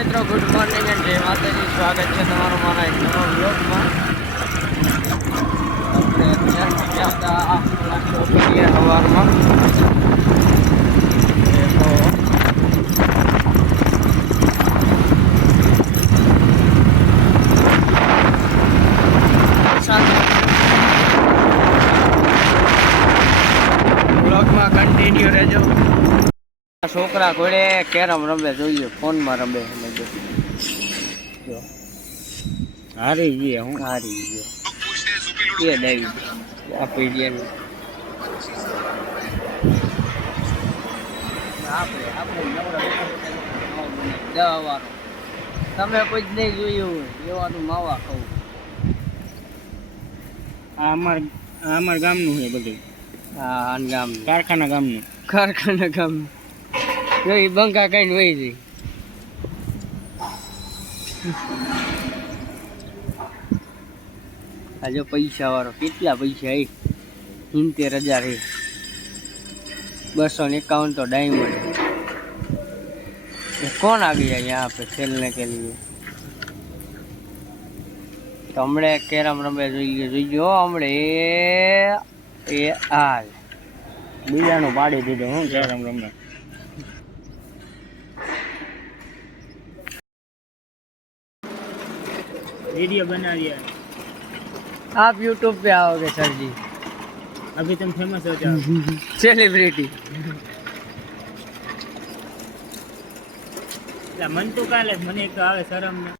મિત્રો good morning and જય માતાજી. સ્વાગત છે તમારું મારા એક નવા બ્લોગમાં આપણે અત્યારે સવારમાં રહેજો. છોકરા ઘોડે કેરમ રમે, જોઈએ, ફોનમાં રમે અમે જો જો હારી ગયે હું. હારી ગયો એ ડાવી આપી દે આપણે આપણે નવરા દવા વાળો તમે કોઈ જ નહીં જોયું હોય એવાનું માવા ખાવું આ અમાર આ અમાર ગામનું છે બધું. હા આન ગામ કારખાના ગામનું. કારખાના ગામ જો એ બંકા કઈ વહી જઈ આજે પૈસા વાળો કેટલા પૈસા એ? સિત્તેર હજાર એ. બસો ને એકાવન તો ડાયમંડ કોણ આવી ગયા યહાં પે ખેલને કે લીએ તો હમણે કેરમ રમે જોઈ ગયો જોઈ ગયો હમણે. એ હાલ બીજાનું પાડી દીધું, હું કેરમ રમે? વીડિયો બનાવીએ. आप यूट्यूब पे आओगे सर जी अभी तुम फेमस हो जाओ सेलिब्रिटी એટલે મન તો કાલે જ, મને એક તો આવે શરમ ને મારે